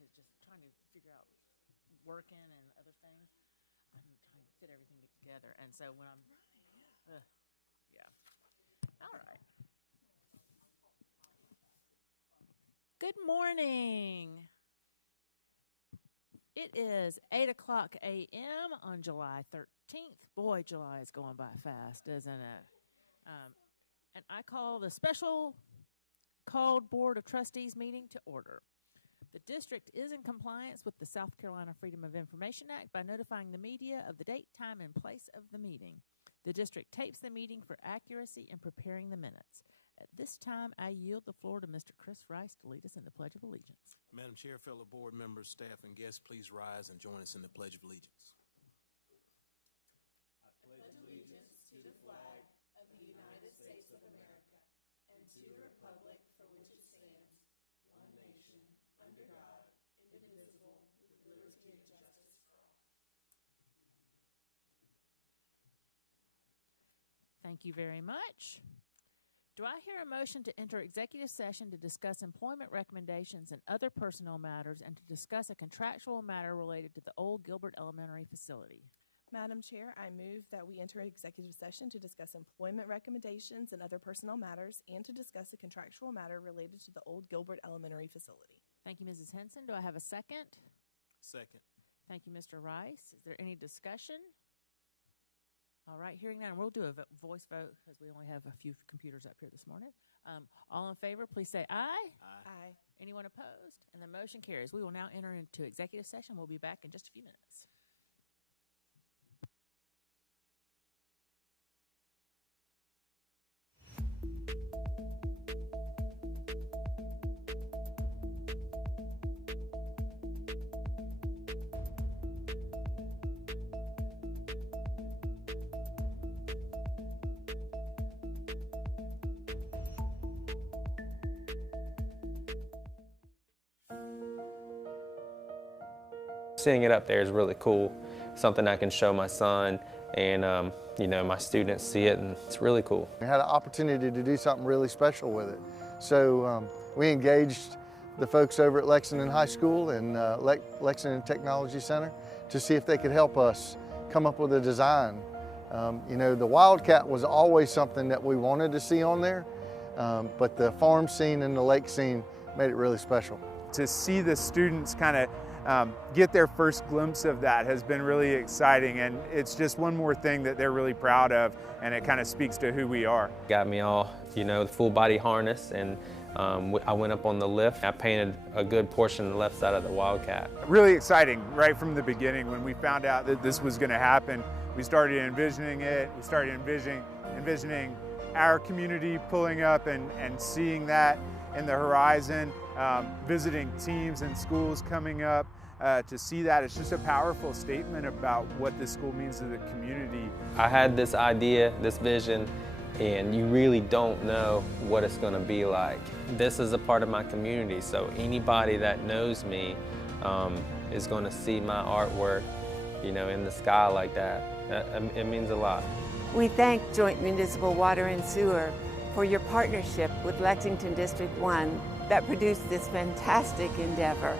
has just trying to figure out working and other things. I'm trying to fit everything together, and so when I'm, yeah, all right. Good morning. It is 8:00 a.m. on July 13th. Boy, July is going by fast, isn't it? And I call the special called Board of Trustees meeting to order. The district is in compliance with the South Carolina Freedom of Information Act by notifying the media of the date, time, and place of the meeting. The district tapes the meeting for accuracy in preparing the minutes. At this time, I yield the floor to Mr. Chris Rice to lead us in the Pledge of Allegiance. Madam Chair, fellow board members, staff, and guests, please rise and join us in the Pledge of Allegiance. I pledge allegiance to the flag of the United States of America and to the republic for which it stands, one nation, under God, indivisible, with liberty and justice for all. Thank you very much. Do I hear a motion to enter executive session to discuss employment recommendations and other personnel matters and to discuss a contractual matter related to the old Gilbert Elementary facility? Madam Chair, I move that we enter executive session to discuss employment recommendations and other personnel matters and to discuss a contractual matter related to the old Gilbert Elementary facility. Thank you, Mrs. Henson. Do I have a second? Second. Thank you, Mr. Rice. Is there any discussion? All right, hearing none, we'll do a voice vote because we only have a few computers up here this morning. All in favor, please say aye. Aye. Aye. Anyone opposed? And the motion carries. We will now enter into executive session. We'll be back in just a few minutes. Seeing it up there is really cool, something I can show my son and my students see it, and it's really cool. We had an opportunity to do something really special with it. So we engaged the folks over at Lexington High School and Lexington Technology Center to see if they could help us come up with a design. The Wildcat was always something that we wanted to see on there, but the farm scene and the lake scene made it really special. To see the students kind of get their first glimpse of that has been really exciting, and it's just one more thing that they're really proud of, and it kind of speaks to who we are. Got me all, the full body harness, and I went up on the lift. I painted a good portion of the left side of the Wildcat. Really exciting right from the beginning. When we found out that this was going to happen, we started envisioning it. We started envisioning our community pulling up and seeing that in the horizon, visiting teams and schools coming up to see that. It's just a powerful statement about what this school means to the community. I had this idea, this vision, and you really don't know what it's going to be like. This is a part of my community, so anybody that knows me is going to see my artwork, in the sky like that. It means a lot. We thank Joint Municipal Water and Sewer for your partnership with Lexington District 1 that produced this fantastic endeavor.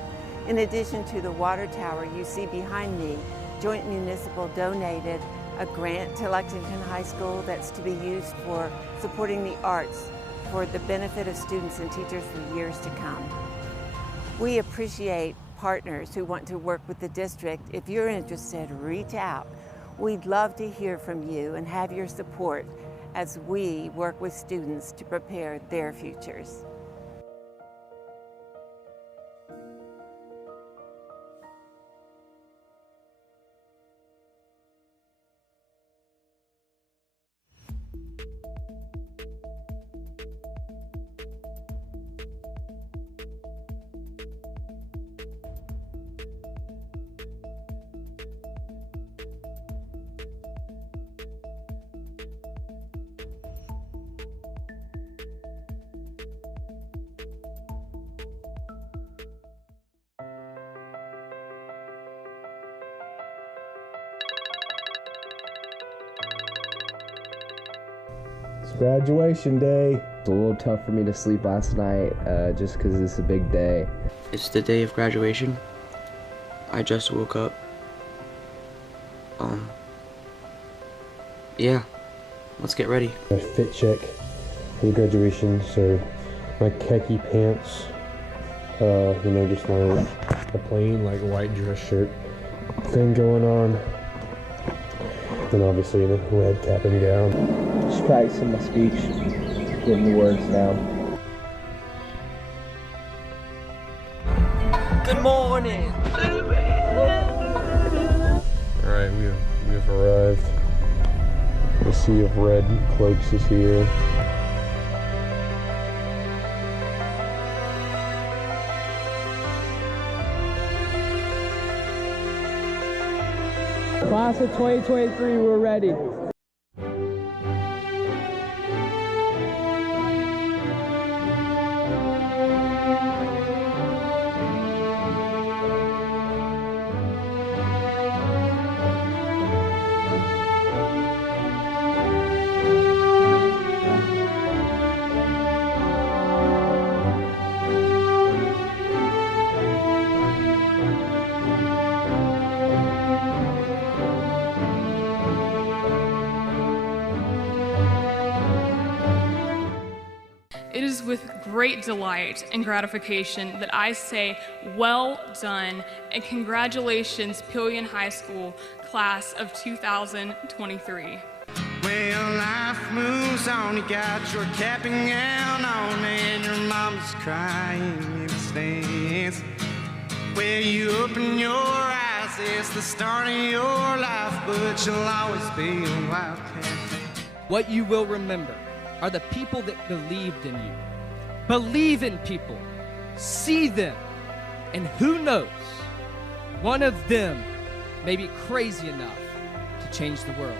In addition to the water tower you see behind me, Joint Municipal donated a grant to Lexington High School that's to be used for supporting the arts for the benefit of students and teachers for years to come. We appreciate partners who want to work with the district. If you're interested, reach out. We'd love to hear from you and have your support as we work with students to prepare their futures. It's graduation day. It's a little tough for me to sleep last night just because it's a big day. It's the day of graduation. I just woke up. Yeah, let's get ready. A fit check for the graduation, so my khaki pants, just my a plain like white dress shirt thing going on. Then obviously the red cap and gown. Just practicing my speech, getting the words down. Good morning! Alright, we have arrived. The sea of red cloaks is here. Class of 2023, we're ready. It is with great delight and gratification that I say, well done, and congratulations, Pillion High School, class of 2023. Well, life moves on, you got your cap and gown on, and your mama's crying in the stands. Well, you open your eyes, it's the start of your life, but you'll always be a wildcat. What you will remember are the people that believed in you. Believe in people. See them. And who knows, one of them may be crazy enough to change the world.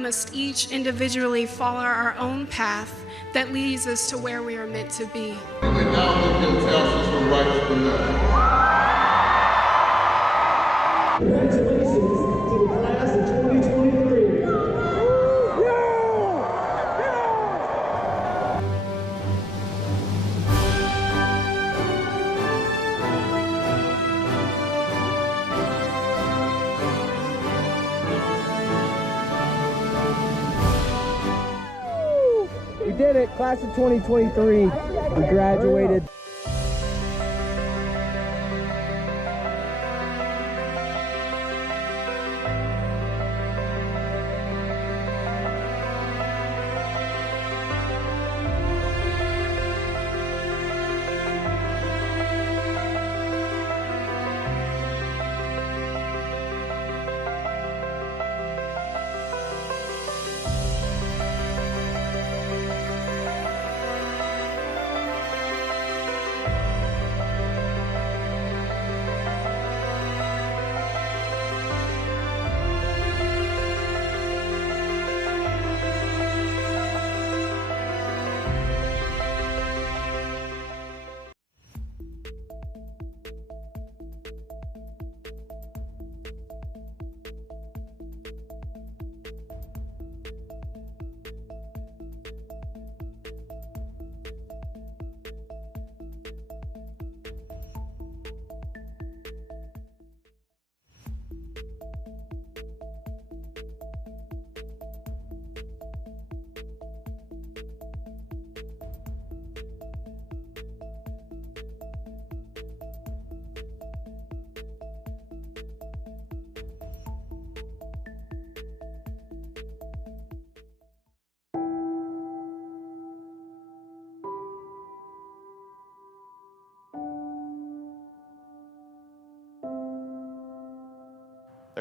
Must each individually follow our own path that leads us to where we are meant to be. Congratulations to the class of 2023. We did it, class of 2023. We graduated.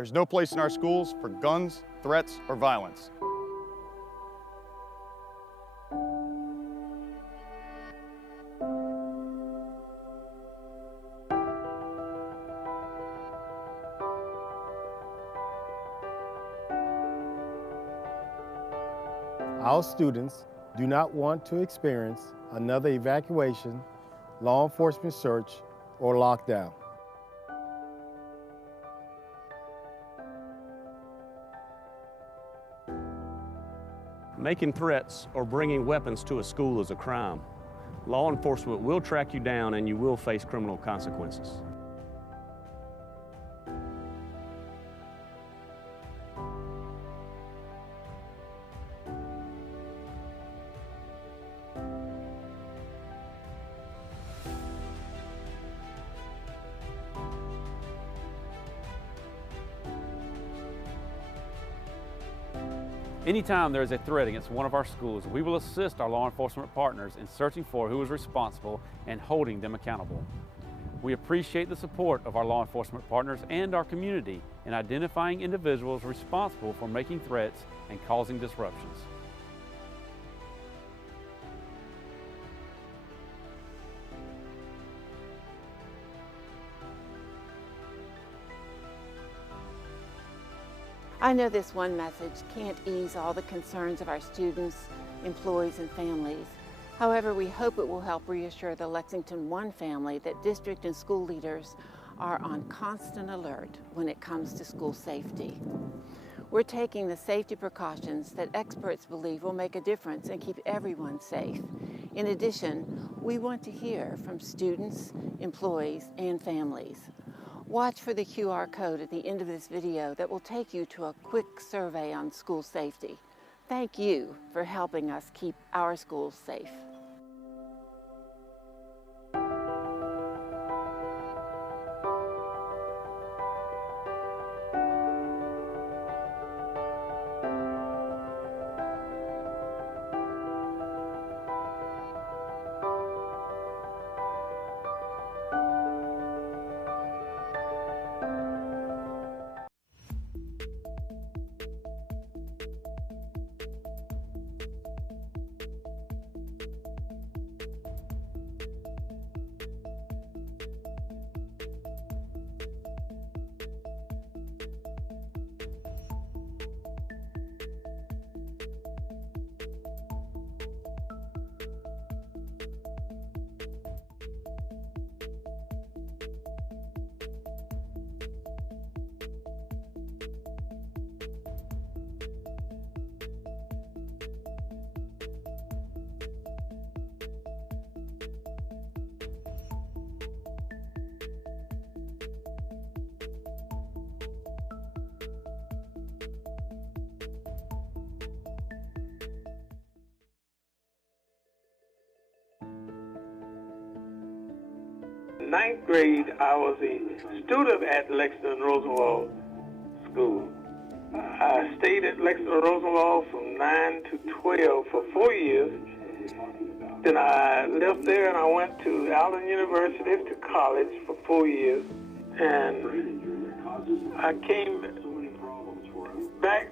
There's no place in our schools for guns, threats, or violence. Our students do not want to experience another evacuation, law enforcement search, or lockdown. Making threats or bringing weapons to a school is a crime. Law enforcement will track you down and you will face criminal consequences. Anytime there is a threat against one of our schools, we will assist our law enforcement partners in searching for who is responsible and holding them accountable. We appreciate the support of our law enforcement partners and our community in identifying individuals responsible for making threats and causing disruptions. I know this one message can't ease all the concerns of our students, employees, and families. However, we hope it will help reassure the Lexington One family that district and school leaders are on constant alert when it comes to school safety. We're taking the safety precautions that experts believe will make a difference and keep everyone safe. In addition, we want to hear from students, employees, and families. Watch for the QR code at the end of this video that will take you to a quick survey on school safety. Thank you for helping us keep our schools safe. Ninth grade, I was a student at Lexington Rosenwald School. I stayed at Lexington Rosenwald from 9 to 12 for 4 years. Then I left there and I went to Allen University to college for 4 years. And I came back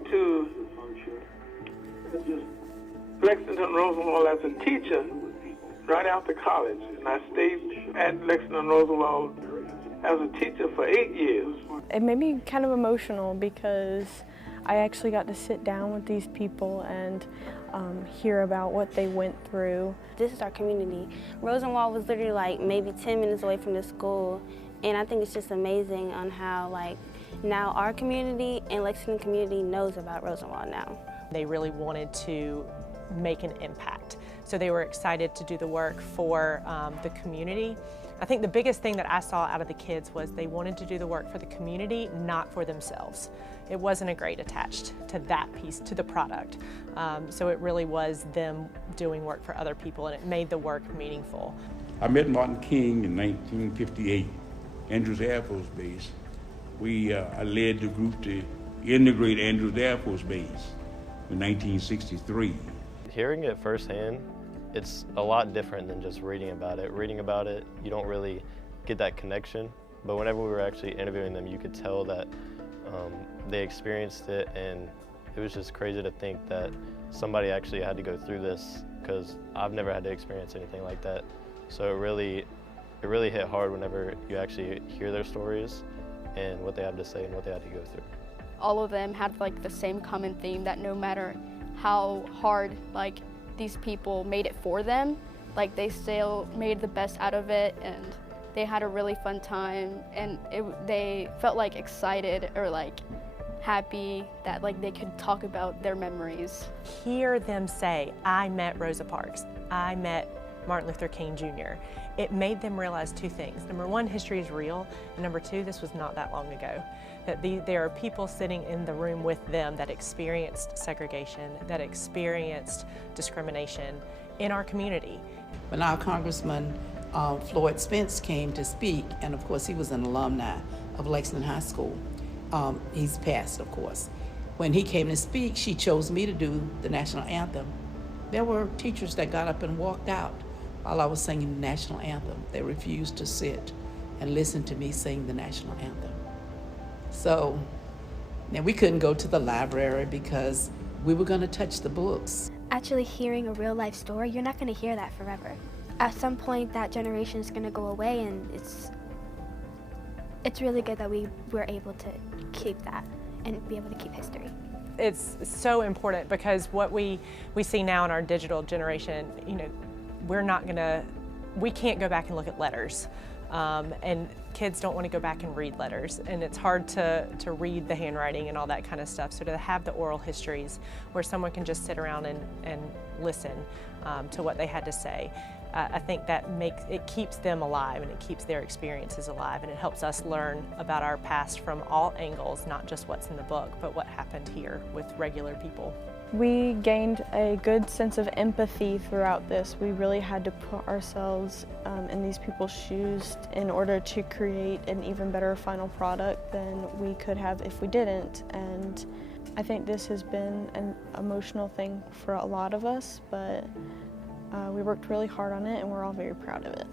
to Lexington Rosenwald as a teacher right after college, and I stayed at Lexington Rosenwald as a teacher for 8 years. It made me kind of emotional because I actually got to sit down with these people and hear about what they went through. This is our community. Rosenwald was literally like maybe 10 minutes away from the school, and I think it's just amazing on how like now our community and Lexington community knows about Rosenwald now. They really wanted to make an impact. So they were excited to do the work for the community. I think the biggest thing that I saw out of the kids was they wanted to do the work for the community, not for themselves. It wasn't a grade attached to that piece, to the product. So it really was them doing work for other people, and it made the work meaningful. I met Martin King in 1958, Andrews Air Force Base. I led the group to integrate Andrews Air Force Base in 1963. Hearing it firsthand, it's a lot different than just reading about it. Reading about it, you don't really get that connection, but whenever we were actually interviewing them, you could tell that They experienced it, and it was just crazy to think that somebody actually had to go through this, because I've never had to experience anything like that. So it really hit hard whenever you actually hear their stories and what they have to say and what they had to go through. All of them had like the same common theme, that no matter how hard like these people made it for them, like they still made the best out of it, and they had a really fun time, and they felt like excited or like happy that like they could talk about their memories. Hear them say, I met Rosa Parks, I met Martin Luther King Jr. It made them realize two things. Number one, history is real, and number two, this was not that long ago. That there are people sitting in the room with them that experienced segregation, that experienced discrimination in our community. When our Congressman Floyd Spence came to speak, and of course he was an alumni of Lexington High School, he's passed of course. When he came to speak, she chose me to do the national anthem. There were teachers that got up and walked out while I was singing the national anthem. They refused to sit and listen to me sing the national anthem. So, now we couldn't go to the library because we were going to touch the books. Actually hearing a real life story, you're not going to hear that forever. At some point that generation is going to go away, and it's really good that we were able to keep that and be able to keep history. It's so important because what we see now in our digital generation, you know, we can't go back and look at letters. And kids don't want to go back and read letters, and it's hard to read the handwriting and all that kind of stuff. So to have the oral histories where someone can just sit around and listen to what they had to say, I think that it keeps them alive, and it keeps their experiences alive, and it helps us learn about our past from all angles, not just what's in the book, but what happened here with regular people. We gained a good sense of empathy throughout this. We really had to put ourselves in these people's shoes in order to create an even better final product than we could have if we didn't. And I think this has been an emotional thing for a lot of us, but we worked really hard on it, and we're all very proud of it.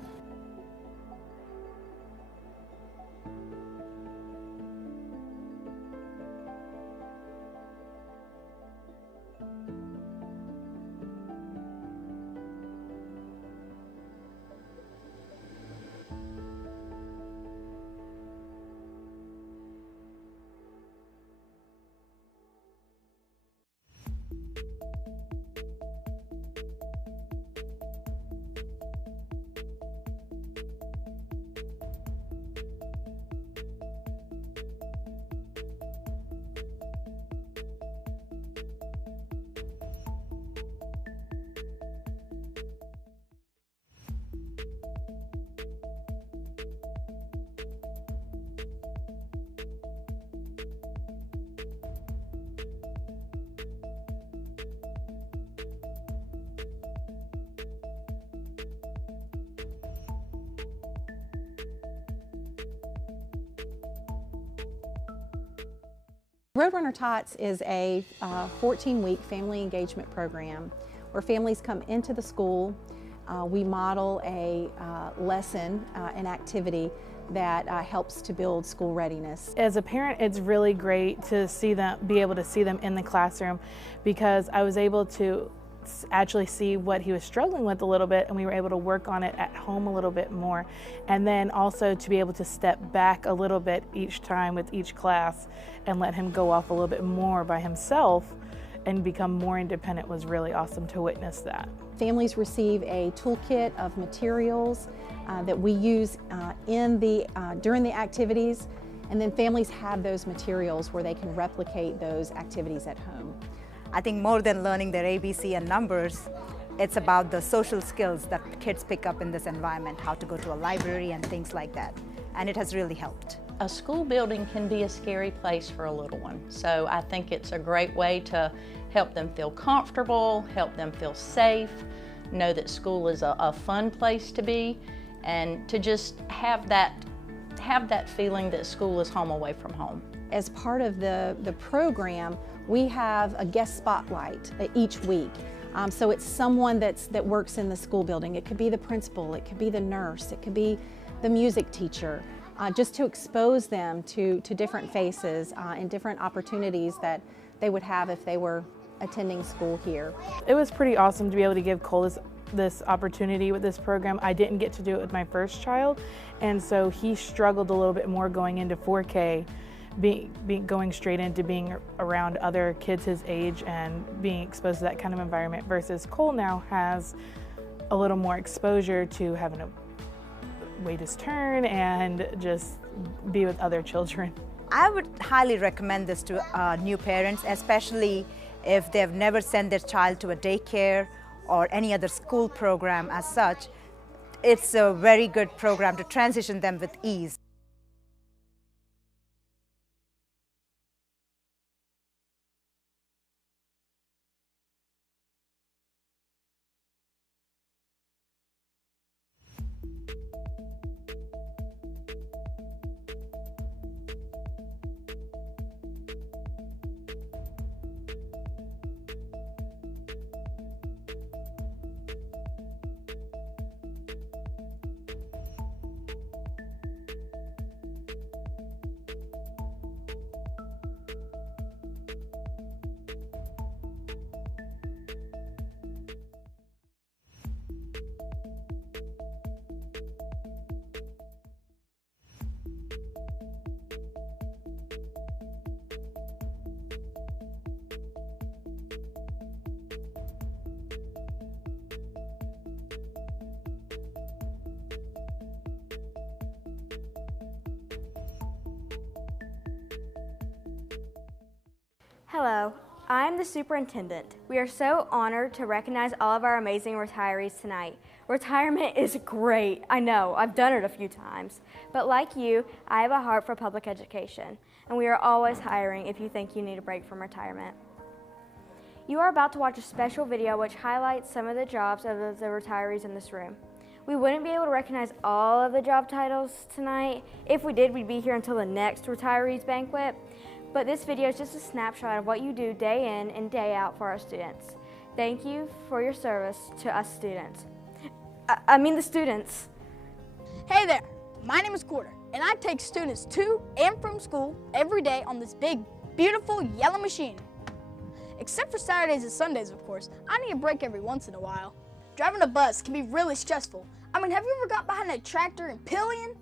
Roadrunner Tots is a 14-week family engagement program where families come into the school. We model a lesson, an activity that helps to build school readiness. As a parent, it's really great to see them, be able to see them in the classroom, because I was able to actually see what he was struggling with a little bit, and we were able to work on it at home a little bit more. And then also to be able to step back a little bit each time with each class and let him go off a little bit more by himself and become more independent was really awesome to witness that. Families receive a toolkit of materials that we use during the activities, and then families have those materials where they can replicate those activities at home. I think more than learning their ABC and numbers, it's about the social skills that kids pick up in this environment, how to go to a library and things like that. And it has really helped. A school building can be a scary place for a little one. So I think it's a great way to help them feel comfortable, help them feel safe, know that school is a fun place to be, and to just have that feeling that school is home away from home. As part of the program, we have a guest spotlight each week. So it's someone that works in the school building. It could be the principal, it could be the nurse, it could be the music teacher. just to expose them to different faces and different opportunities that they would have if they were attending school here. It was pretty awesome to be able to give Cole this opportunity with this program. I didn't get to do it with my first child, and so he struggled a little bit more going into 4K, going straight into being around other kids his age and being exposed to that kind of environment, versus Cole now has a little more exposure to having to wait his turn and just be with other children. I would highly recommend this to new parents, especially if they've never sent their child to a daycare or any other school program as such. It's a very good program to transition them with ease. Hello, I'm the superintendent. We are so honored to recognize all of our amazing retirees tonight. Retirement is great. I know, I've done it a few times. But like you, I have a heart for public education, and we are always hiring if you think you need a break from retirement. You are about to watch a special video which highlights some of the jobs of the retirees in this room. We wouldn't be able to recognize all of the job titles tonight. If we did, we'd be here until the next retirees banquet. But this video is just a snapshot of what you do day in and day out for our students. Thank you for your service to us students. The students. Hey there, my name is Quarter, and I take students to and from school every day on this big, beautiful yellow machine. Except for Saturdays and Sundays, of course. I need a break every once in a while. Driving a bus can be really stressful. Have you ever got behind a tractor and pillion?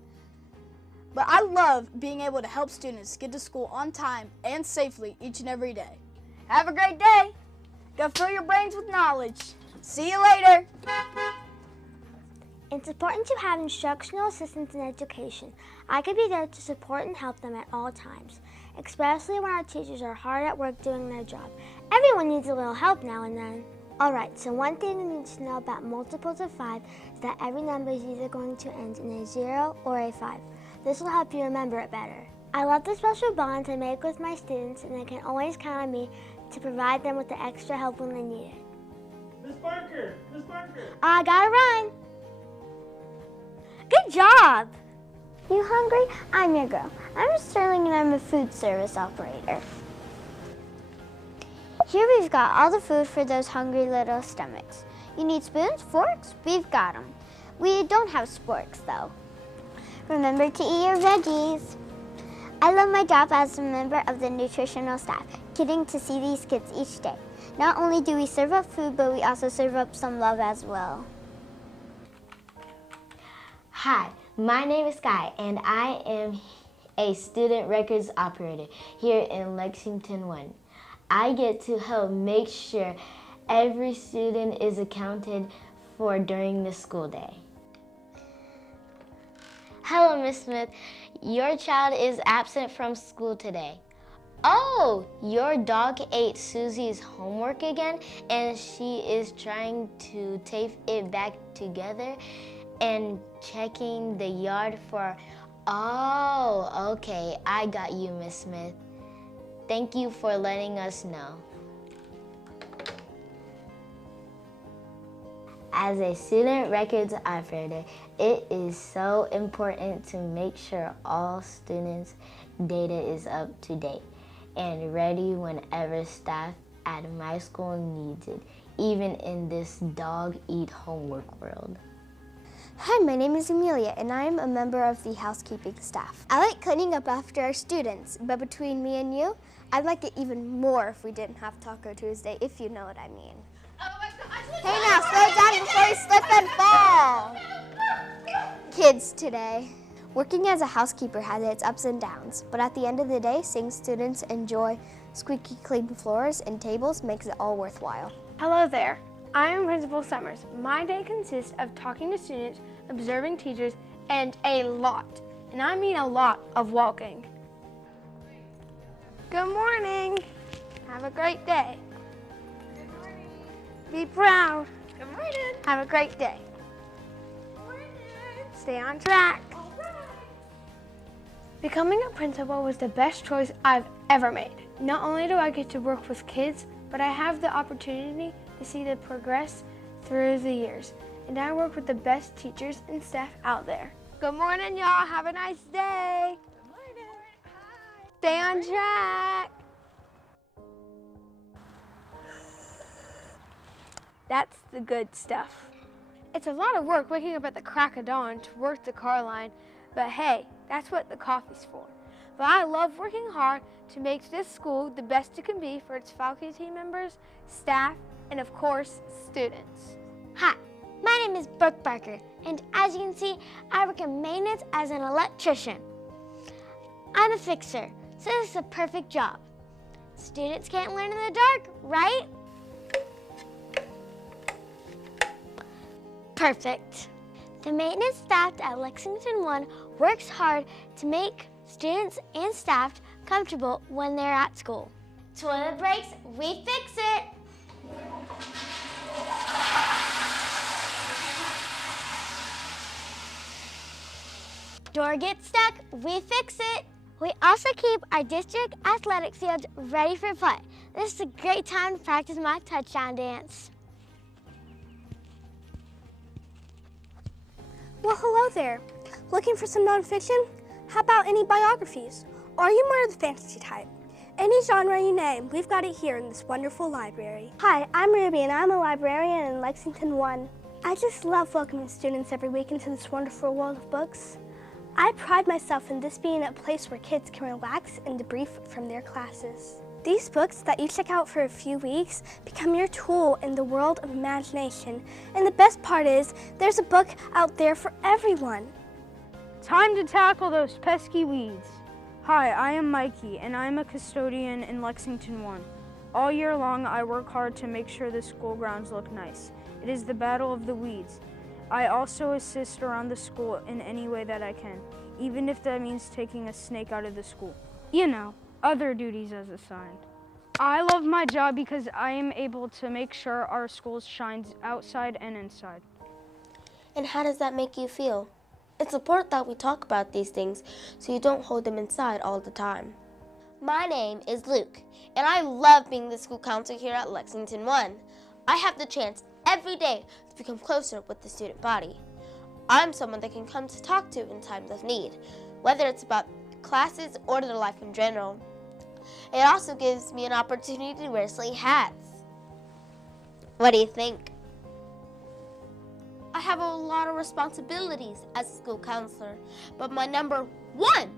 But I love being able to help students get to school on time and safely each and every day. Have a great day. Go fill your brains with knowledge. See you later. It's important to have instructional assistants in education. I could be there to support and help them at all times, especially when our teachers are hard at work doing their job. Everyone needs a little help now and then. Alright, so one thing you need to know about multiples of 5 is that every number is either going to end in a 0 or a 5. This will help you remember it better. I love the special bonds I make with my students, and they can always count on me to provide them with the extra help when they need it. Miss Barker! Miss Barker! I gotta run! Good job! You hungry? I'm your girl. I'm Sterling and I'm a food service operator. Here we've got all the food for those hungry little stomachs. You need spoons, forks? We've got them. We don't have sporks though. Remember to eat your veggies. I love my job as a member of the nutritional staff, getting to see these kids each day. Not only do we serve up food, but we also serve up some love as well. Hi, my name is Sky, and I am a student records operator here in Lexington 1. I get to help make sure every student is accounted for during the school day. Hello, Miss Smith. Your child is absent from school today. Oh, your dog ate Susie's homework again, and she is trying to tape it back together and checking the yard for... Oh, okay, I got you, Miss Smith. Thank you for letting us know. As a student records operator, it is so important to make sure all students' data is up to date and ready whenever staff at my school needs it, even in this dog-eat homework world. Hi, my name is Amelia, and I am a member of the housekeeping staff. I like cleaning up after our students, but between me and you, I'd like it even more if we didn't have Taco Tuesday, if you know what I mean. Hey now, slow down before you slip and fall! Kids today. Working as a housekeeper has its ups and downs, but at the end of the day, seeing students enjoy squeaky clean floors and tables makes it all worthwhile. Hello there. I am Principal Summers. My day consists of talking to students, observing teachers, and a lot, and I mean a lot, of walking. Good morning. Have a great day. Good morning. Be proud. Good morning. Have a great day. Good morning. Stay on track. All right. Becoming a principal was the best choice I've ever made. Not only do I get to work with kids, but I have the opportunity to see them progress through the years. And I work with the best teachers and staff out there. Good morning, y'all. Have a nice day. Good morning. Hi. Stay on track. That's the good stuff. It's a lot of work waking up at the crack of dawn to work the car line, but hey, that's what the coffee's for. But I love working hard to make this school the best it can be for its faculty team members, staff, and of course, students. Hi, my name is Brooke Barker, and as you can see, I work in maintenance as an electrician. I'm a fixer, so this is a perfect job. Students can't learn in the dark, right? Perfect. The maintenance staff at Lexington 1 works hard to make students and staff comfortable when they're at school. Toilet breaks, we fix it. Door gets stuck, we fix it. We also keep our district athletic fields ready for play. This is a great time to practice my touchdown dance. Well, hello there. Looking for some nonfiction? How about any biographies? Or are you more of the fantasy type? Any genre you name, we've got it here in this wonderful library. Hi, I'm Ruby, and I'm a librarian in Lexington 1. I just love welcoming students every week into this wonderful world of books. I pride myself in this being a place where kids can relax and debrief from their classes. These books that you check out for a few weeks become your tool in the world of imagination. And the best part is, there's a book out there for everyone. Time to tackle those pesky weeds. Hi, I am Mikey, and I'm a custodian in Lexington 1. All year long, I work hard to make sure the school grounds look nice. It is the battle of the weeds. I also assist around the school in any way that I can, even if that means taking a snake out of the school. You know, other duties as assigned. I love my job because I am able to make sure our school shines outside and inside. And how does that make you feel? It's important that we talk about these things so you don't hold them inside all the time. My name is Luke, and I love being the school counselor here at Lexington 1. I have the chance every day to become closer with the student body. I'm someone they can come to talk to in times of need, whether it's about classes or their life in general. It also gives me an opportunity to wear sleigh hats. What do you think? I have a lot of responsibilities as a school counselor, but my number one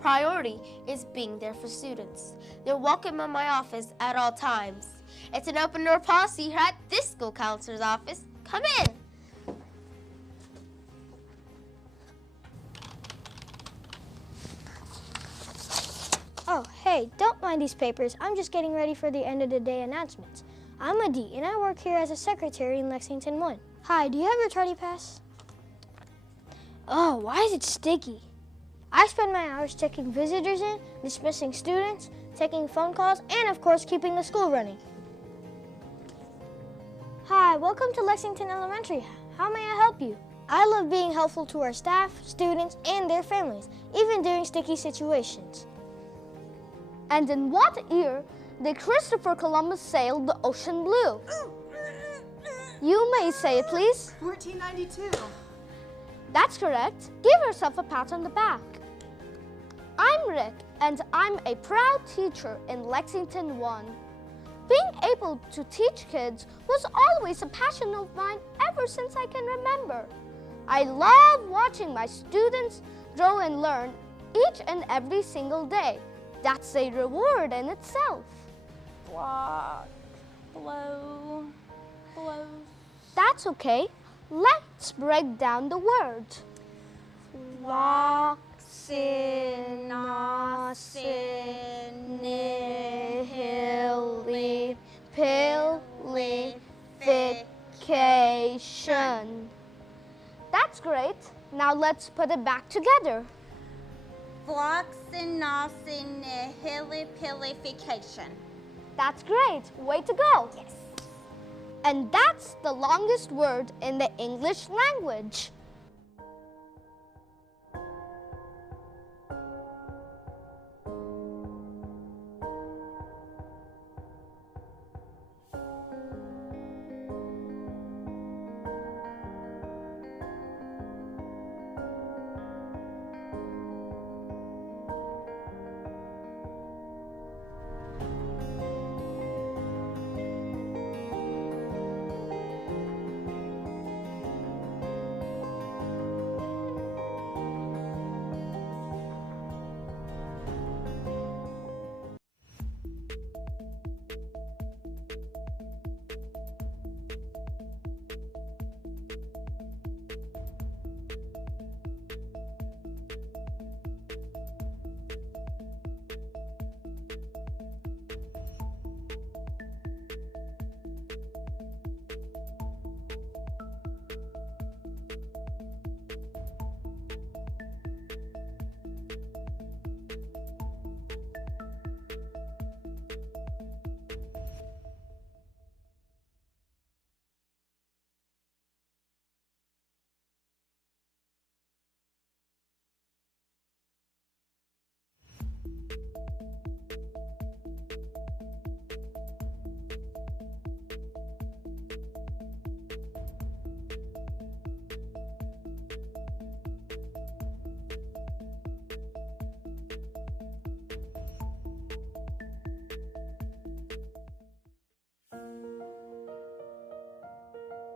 priority is being there for students. They're welcome in my office at all times. It's an open door policy here at this school counselor's office. Come in. Oh, hey, don't mind these papers. I'm just getting ready for the end of the day announcements. I'm Adi, and I work here as a secretary in Lexington 1. Hi, do you have your tardy pass? Oh, why is it sticky? I spend my hours checking visitors in, dismissing students, taking phone calls, and of course, keeping the school running. Hi, welcome to Lexington Elementary. How may I help you? I love being helpful to our staff, students, and their families, even during sticky situations. And in what year did Christopher Columbus sail the ocean blue? You may say it, please. 1492. That's correct. Give yourself a pat on the back. I'm Rick, and I'm a proud teacher in Lexington 1. Being able to teach kids was always a passion of mine ever since I can remember. I love watching my students grow and learn each and every single day. That's a reward in itself. Block, blow, blow. That's okay. Let's break down the words. Floxinocinohilipilification. That's great. Now let's put it back together. Floxinocinohilipilification. That's great. Way to go. Yes. And that's the longest word in the English language.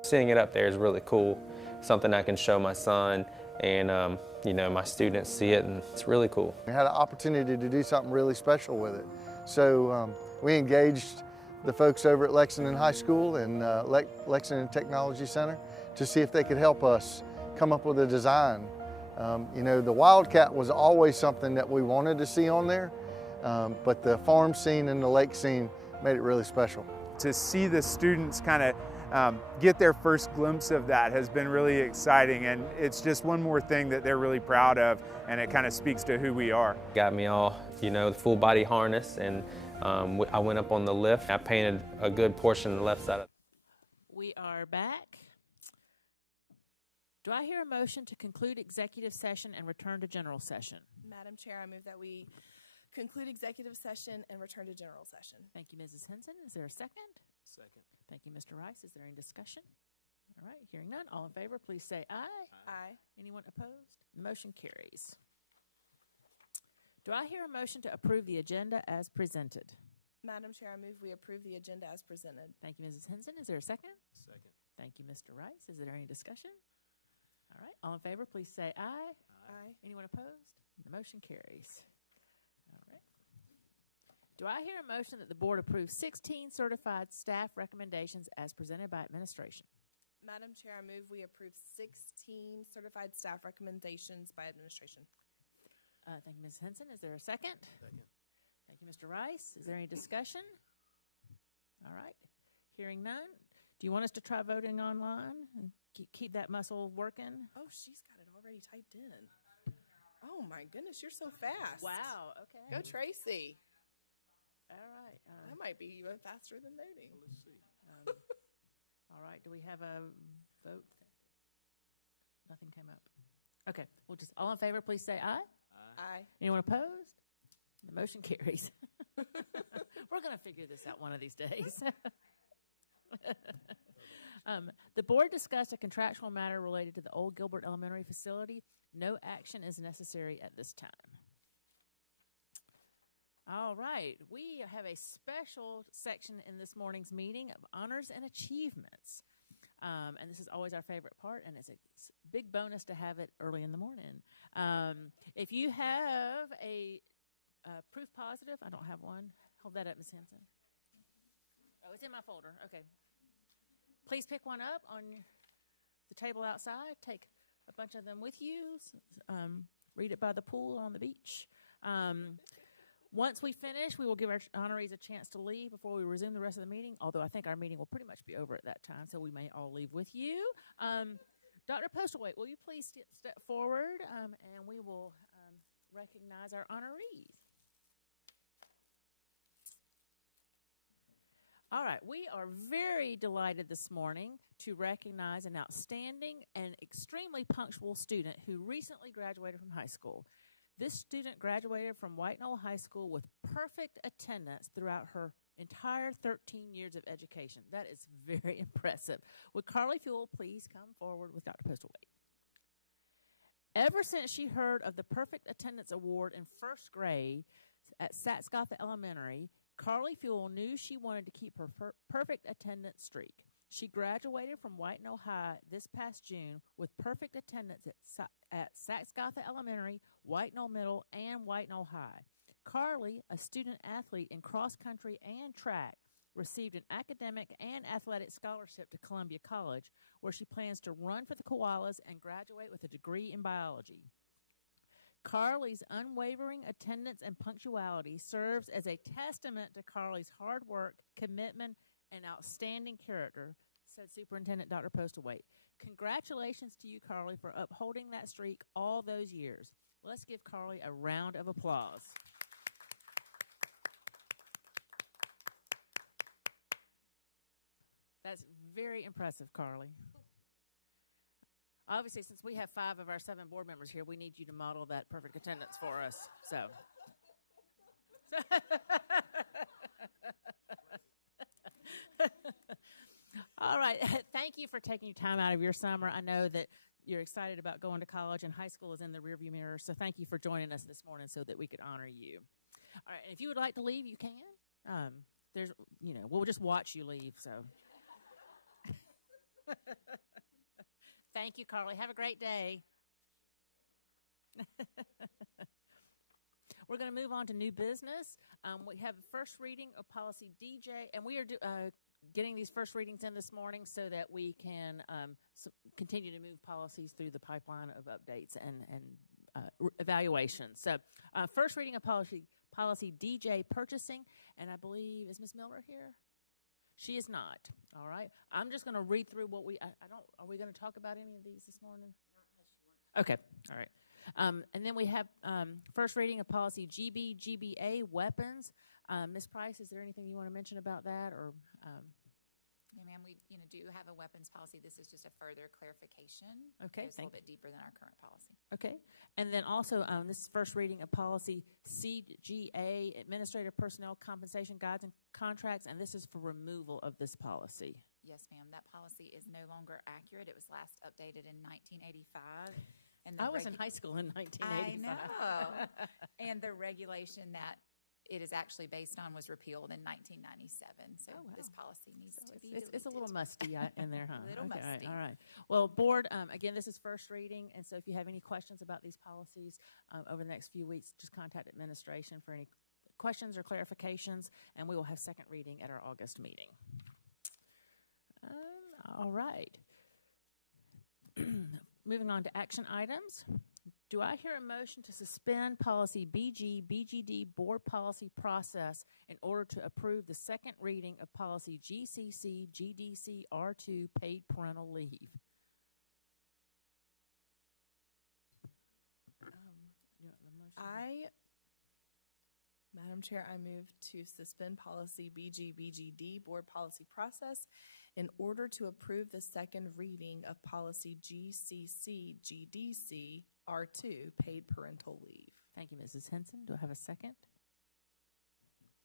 Seeing it up there is really cool. Something I can show my son and you know, my students see it, and it's really cool. We had an opportunity to do something really special with it. So we engaged the folks over at Lexington High School and Lexington Technology Center to see if they could help us come up with a design. You know, the Wildcat was always something that we wanted to see on there, but the farm scene and the lake scene made it really special. To see the students kind of get their first glimpse of that has been really exciting, and it's just one more thing that they're really proud of, and it kind of speaks to who we are. Got me all, you know, the full body harness, and I went up on the lift. I painted a good portion of the left side. We are back. Do I hear a motion to conclude executive session and return to general session? Madam Chair, I move that we conclude executive session and return to general session. Thank you, Mrs. Henson. Is there a second? Second. Thank you, Mr. Rice. Is there any discussion? All right, hearing none. All in favor, please say aye. Aye. Anyone opposed? The motion carries. Do I hear a motion to approve the agenda as presented? Madam Chair, I move we approve the agenda as presented. Thank you, Mrs. Henson. Is there a second? Second. Thank you, Mr. Rice. Is there any discussion? All right, all in favor, please say aye. Aye. Anyone opposed? The motion carries. Do I hear a motion that the board approves 16 certified staff recommendations as presented by administration? Madam Chair, I move we approve 16 certified staff recommendations by administration. Thank you, Ms. Henson. Is there a second? Second. Thank you, Mr. Rice. Is there any discussion? All right. Hearing none. Do you want us to try voting online and keep that muscle working? Oh, she's got it already typed in. Oh my goodness, you're so fast. Wow. Okay. Go Tracy. All right. That might be even faster than voting. Let's see. All right. Do we have a vote? Nothing came up. Okay. We'll just, all in favor, please say aye. Aye. Anyone opposed? The motion carries. We're going to figure this out one of these days. The board discussed a contractual matter related to the old Gilbert Elementary facility. No action is necessary at this time. All right, we have a special section in this morning's meeting of honors and achievements. And this is always our favorite part, and it's a big bonus to have it early in the morning. If you have a proof positive, I don't have one. Hold that up, Ms. Henson. Oh, it's in my folder. Okay. Please pick one up on the table outside. Take a bunch of them with you. Read it by the pool on the beach. Once we finish, we will give our honorees a chance to leave before we resume the rest of the meeting, although I think our meeting will pretty much be over at that time, so we may all leave with you. Dr. Postlewaite, will you please step forward, and we will recognize our honorees. All right, we are very delighted this morning to recognize an outstanding and extremely punctual student who recently graduated from high school. This student graduated from White Knoll High School with perfect attendance throughout her entire 13 years of education. That is very impressive. Would Carly Fuel please come forward with Dr. Postlewaite? Ever since she heard of the Perfect Attendance Award in first grade at Satsgotha Elementary, Carly Fuel knew she wanted to keep her perfect attendance streak. She graduated from White Knoll High this past June with perfect attendance at Satsgotha Elementary, White Knoll Middle, and White Knoll High. Carly, a student athlete in cross country and track, received an academic and athletic scholarship to Columbia College, where she plans to run for the Koalas and graduate with a degree in biology. Carly's unwavering attendance and punctuality serves as a testament to Carly's hard work, commitment, and outstanding character, said Superintendent Dr. Postlewaite. Congratulations to you, Carly, for upholding that streak all those years. Let's give Carly a round of applause. That's very impressive, Carly. Obviously, since we have 5 of our 7 board members here, we need you to model that perfect attendance for us. So. All right. Thank you for taking time out of your summer. I know that you're excited about going to college, and high school is in the rearview mirror. So thank you for joining us this morning so that we could honor you. All right. And if you would like to leave, you can. We'll just watch you leave. So. Thank you, Carly. Have a great day. We're going to move on to new business. We have the first reading of policy DJ, and we are getting these first readings in this morning so that we can continue to move policies through the pipeline of updates and evaluations. So first reading of policy DJ purchasing, and I believe, is Ms. Miller here? She is not. All right. I'm just going to read through what are we going to talk about any of these this morning? Okay. All right. And then we have first reading of policy GBA weapons. Ms. Price, is there anything you want to mention about that? Or Yeah, ma'am, we do have a weapons policy. This is just a further clarification. Okay. It's a little bit deeper than our current policy. Okay. And then also this is first reading of policy CGA, Administrative Personnel Compensation Guides and Contracts, and this is for removal of this policy. Yes, ma'am. That policy is no longer accurate. It was last updated in 1985. And I was in high school in 1985. I know. And the regulation that it is actually based on was repealed in 1997. So this policy needs to be deleted. It's a little musty in there, huh? A little musty. All right. Well, board, again, this is first reading, and so if you have any questions about these policies over the next few weeks, just contact administration for any questions or clarifications, and we will have second reading at our August meeting. All right. Moving on to action items. Do I hear a motion to suspend policy BGD board policy process in order to approve the second reading of policy GDC R2 paid parental leave? Madam Chair, I move to suspend policy BGD board policy process in order to approve the second reading of policy GDC R2 paid parental leave. Thank you, Mrs. Henson. Do I have a second?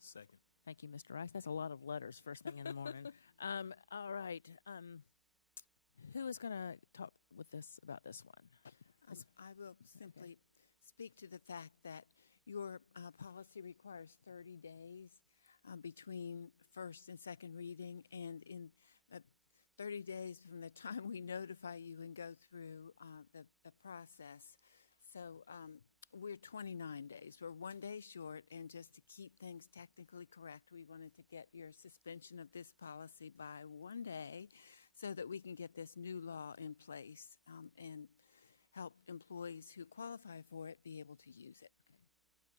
Second. Thank you, Mr. Rice. That's a lot of letters first thing in the morning. All right. Who is going to talk with us about this one? I will simply speak to the fact that your policy requires 30 days between first and second reading, and in 30 days from the time we notify you and go through the process. So we're 29 days. We're 1 day short, and just to keep things technically correct, we wanted to get your suspension of this policy by 1 day so that we can get this new law in place and help employees who qualify for it be able to use it.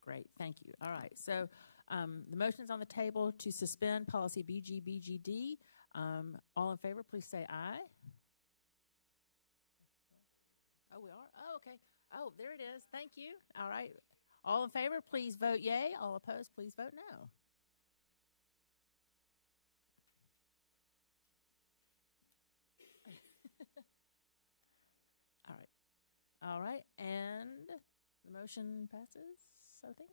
Great, thank you. All right, so the motion's on the table to suspend policy BGBGD. All in favor, please say aye. Oh, we are? Oh, okay. Oh, there it is. Thank you. All right. All in favor, please vote yay. All opposed, please vote no. All right. All right. And the motion passes, I think?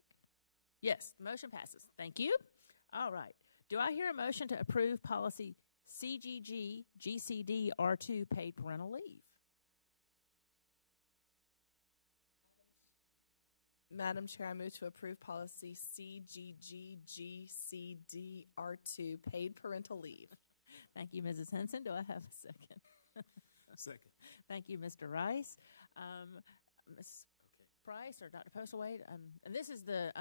Yes, the motion passes. Thank you. All right. Do I hear a motion to approve policy CGG GCD R2 paid parental leave? Madam Chair, I move to approve policy CGGGCDR2, paid parental leave. Thank you, Mrs. Henson. Do I have a second? Second. Thank you, Mr. Rice. Ms. Price or Dr. Postlewaite, and this is the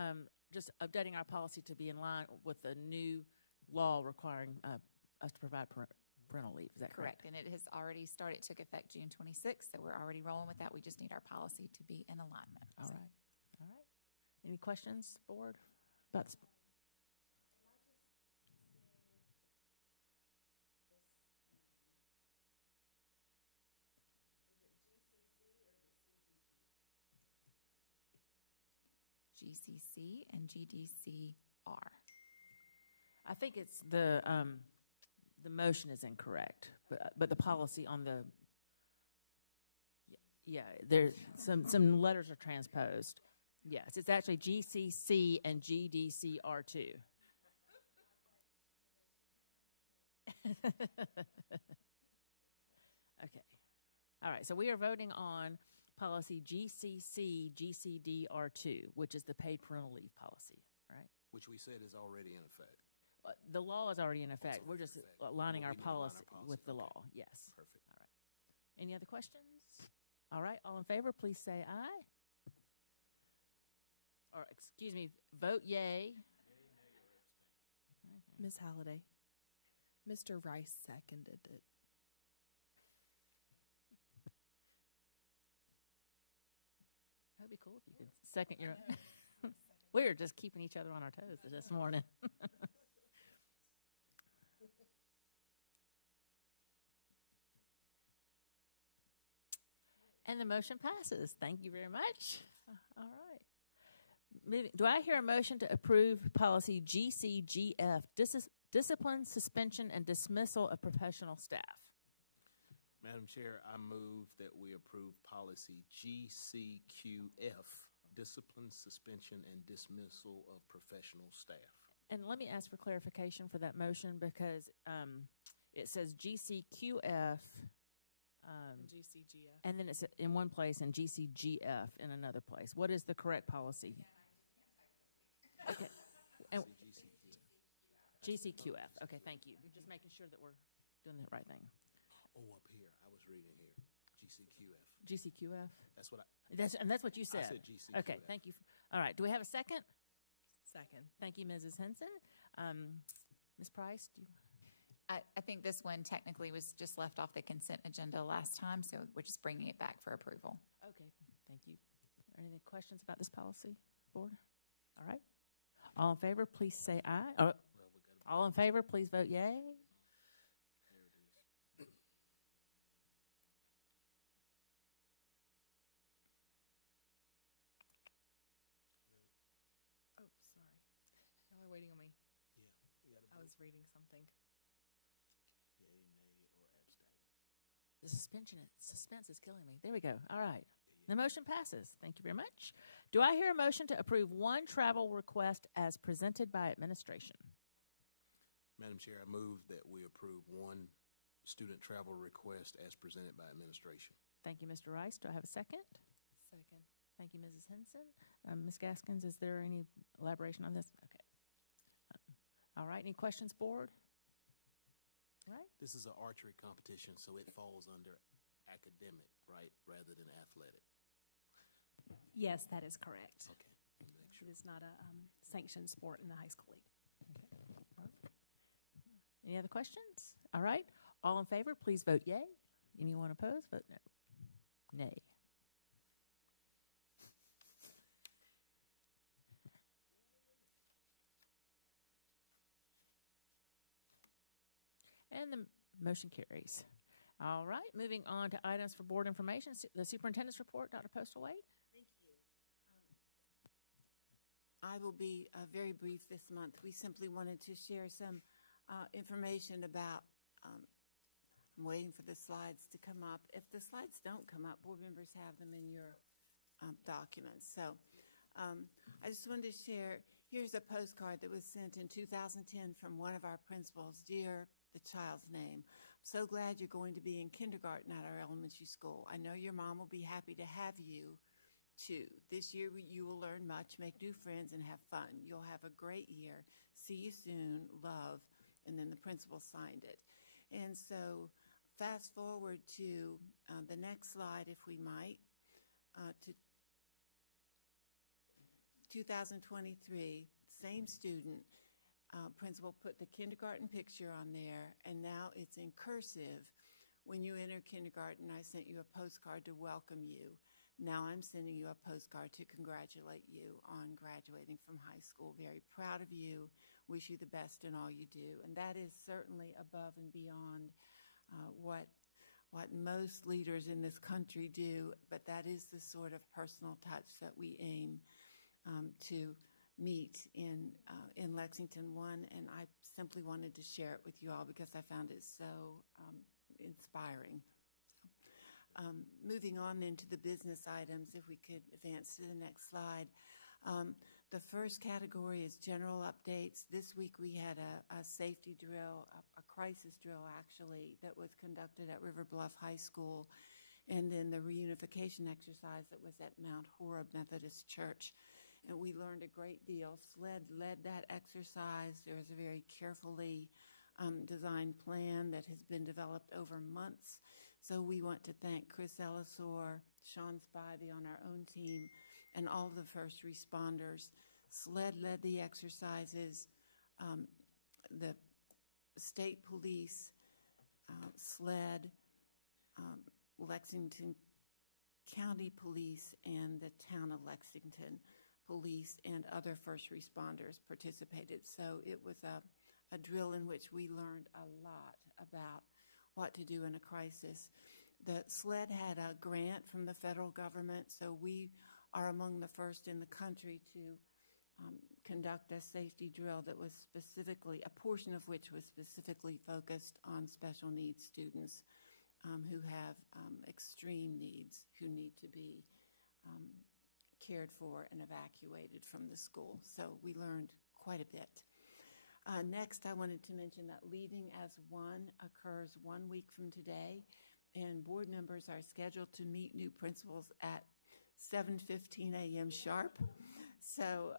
just updating our policy to be in line with the new law requiring us to provide parental leave. Is that correct? Correct, and it has already started. It took effect June 26th, so we're already rolling with that. We just need our policy to be in alignment. All right. All right. Any questions, board, about this? GCC and GDCR. I think it's the motion is incorrect, but the policy on the there's some letters are transposed. Yes, it's actually GCC and GDCR2. Okay. All right, so we are voting on policy GCC GCDR2, which is the paid parental leave policy, right? Which we said is already in effect. The law is already in effect. We're just aligning our policy with the law. Yes. Perfect. All right. Any other questions? All right. All in favor, please say aye. Or, excuse me, vote yay. Ms. Halliday, Mr. Rice seconded it. That'd be cool if you could second your. We're just keeping each other on our toes this morning. And the motion passes. Thank you very much. All right. Do I hear a motion to approve policy GCGF, discipline, suspension, and dismissal of professional staff? Madam Chair, I move that we approve policy GCQF, discipline, suspension, and dismissal of professional staff. And let me ask for clarification for that motion because it says GCQF. GCGF. And then it's in one place and GCGF in another place. What is the correct policy? Okay. And GCQF. Okay, thank you. Just making sure that we're doing the right thing. Oh, up here. I was reading here. GCQF. GCQF? That's what that's what you said. I said GCQF. Okay, thank you. All right. Do we have a second? Second. Thank you, Mrs. Henson. Ms. Price, do you? I think this one technically was just left off the consent agenda last time, so we're just bringing it back for approval. Okay, thank you. Are there any questions about this policy, board? All right. All in favor, please say aye. All in favor, please vote yay. Oh, sorry. Y'all are waiting on me. Yeah. I was reading something. The suspense is killing me. There we go. All right. The motion passes. Thank you very much. Do I hear a motion to approve one travel request as presented by administration? Madam Chair, I move that we approve one student travel request as presented by administration. Thank you, Mr. Rice. Do I have a second? Second. Thank you, Mrs. Henson. Ms. Gaskins, is there any elaboration on this? Okay. All right. Any questions, board? Right. This is an archery competition, so it falls under academic, right, rather than athletic. Yes, that is correct. Okay. It is not a sanctioned sport in the high school league. Any other questions? All right. All in favor, please vote yay. Anyone opposed, vote no. Nay. And the motion carries. All right, moving on to items for board information. The superintendent's report, Dr. Postlewaite. I will be very brief this month. We simply wanted to share some information about, I'm waiting for the slides to come up. If the slides don't come up, board members have them in your documents. So I just wanted to share, here's a postcard that was sent in 2010 from one of our principals. Dear, the child's name, I'm so glad you're going to be in kindergarten at our elementary school. I know your mom will be happy to have you too. This year you will learn much, make new friends, and have fun. You'll have a great year. See you soon. Love. And then the principal signed it. And so fast forward to the next slide, if we might, to 2023, same student. Principal put the kindergarten picture on there, and now it's in cursive. When you enter kindergarten, I sent you a postcard to welcome you. Now I'm sending you a postcard to congratulate you on graduating from high school. Very proud of you. Wish you the best in all you do. And that is certainly above and beyond what most leaders in this country do, but that is the sort of personal touch that we aim to meet in Lexington 1, and I simply wanted to share it with you all because I found it so inspiring. Moving on then to the business items, if we could advance to the next slide. The first category is general updates. This week we had a safety drill, a crisis drill actually, that was conducted at River Bluff High School, and then the reunification exercise that was at Mount Horeb Methodist Church. And we learned a great deal. SLED led that exercise. There was a very carefully designed plan that has been developed over months. So we want to thank Chris Ellisor, Sean Spivey on our own team, and all of the first responders. SLED led the exercises. The state police, SLED, Lexington County Police, and the town of Lexington Police and other first responders participated. So it was a drill in which we learned a lot about what to do in a crisis. The SLED had a grant from the federal government, so we are among the first in the country to conduct a safety drill that was specifically, a portion of which was specifically focused on special needs students who have extreme needs, who need to be cared for and evacuated from the school. So we learned quite a bit. Next, I wanted to mention that Leading as One occurs 1 week from today, and board members are scheduled to meet new principals at 7:15 a.m. sharp. So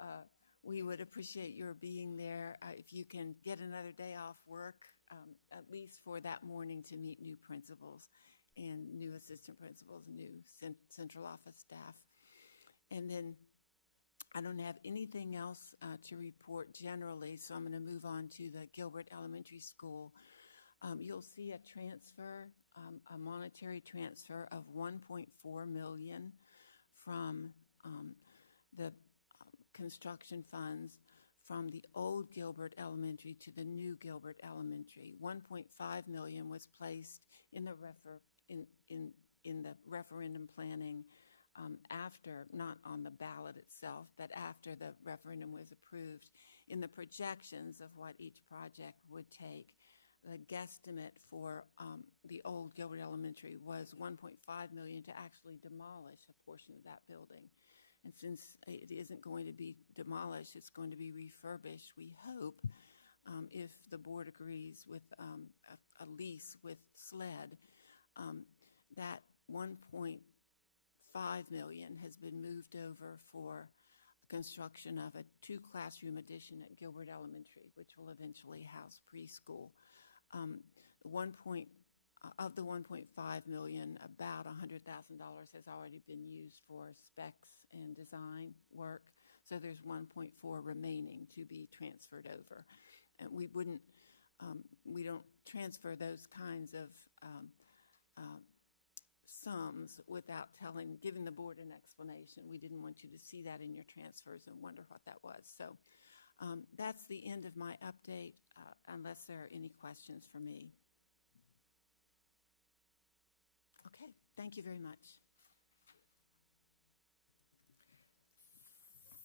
we would appreciate your being there. If you can get another day off work, at least for that morning, to meet new principals and new assistant principals, new central office staff. And then I don't have anything else to report generally, so I'm going to move on to the Gilbert Elementary School. You'll see a transfer, a monetary transfer of $1.4 million from the construction funds from the old Gilbert Elementary to the new Gilbert Elementary. $1.5 million was placed in the referendum planning after, not on the ballot itself, but after the referendum was approved, in the projections of what each project would take. The guesstimate for the old Gilbert Elementary was $1.5 million to actually demolish a portion of that building. And since it isn't going to be demolished, it's going to be refurbished, we hope, if the board agrees with a lease with SLED, that $1.5 million has been moved over for construction of a 2-classroom addition at Gilbert Elementary, which will eventually house preschool. of the 1.5 million, about $100,000 has already been used for specs and design work. So there's 1.4 remaining to be transferred over. And we don't transfer those kinds of sums without giving the board an explanation. We didn't want you to see that in your transfers and wonder what that was. So that's the end of my update, unless there are any questions for me. Okay, thank you very much.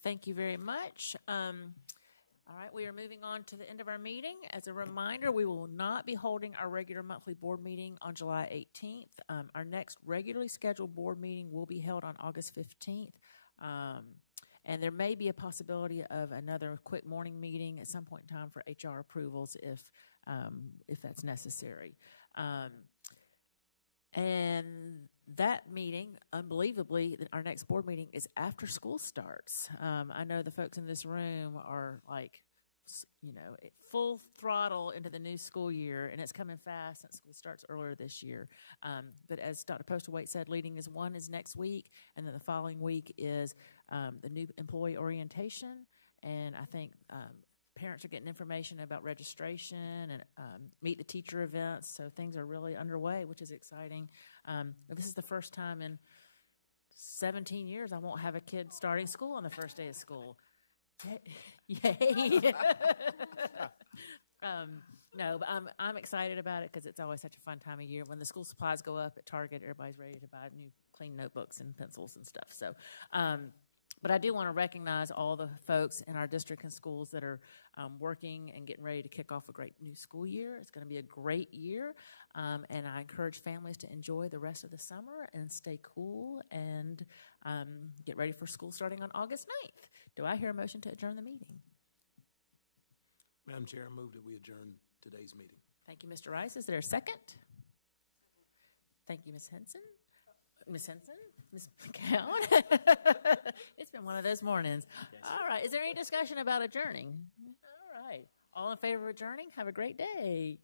Thank you very much. All right, we are moving on to the end of our meeting. As a reminder, we will not be holding our regular monthly board meeting on July 18th. Our next regularly scheduled board meeting will be held on August 15th. And there may be a possibility of another quick morning meeting at some point in time for HR approvals if that's necessary. And that meeting, unbelievably, our next board meeting is after school starts. I know the folks in this room are like, full throttle into the new school year, and it's coming fast since school starts earlier this year. But as Dr. Postlethwaite said, Leading as One is next week, and then the following week is the new employee orientation. And I think parents are getting information about registration and meet the teacher events, so things are really underway, which is exciting. This is the first time in 17 years I won't have a kid starting school on the first day of school. Yay! No, but I'm excited about it because it's always such a fun time of year. When the school supplies go up at Target, everybody's ready to buy new clean notebooks and pencils and stuff. So, but I do want to recognize all the folks in our district and schools that are working and getting ready to kick off a great new school year. It's going to be a great year, and I encourage families to enjoy the rest of the summer and stay cool and get ready for school starting on August 9th. Do I hear a motion to adjourn the meeting? Madam Chair, I move that we adjourn today's meeting. Thank you, Mr. Rice. Is there a second? Thank you, Ms. Henson. Ms. Henson? Ms. McCown? It's been one of those mornings. All right. Is there any discussion about adjourning? All right. All in favor of adjourning? Have a great day.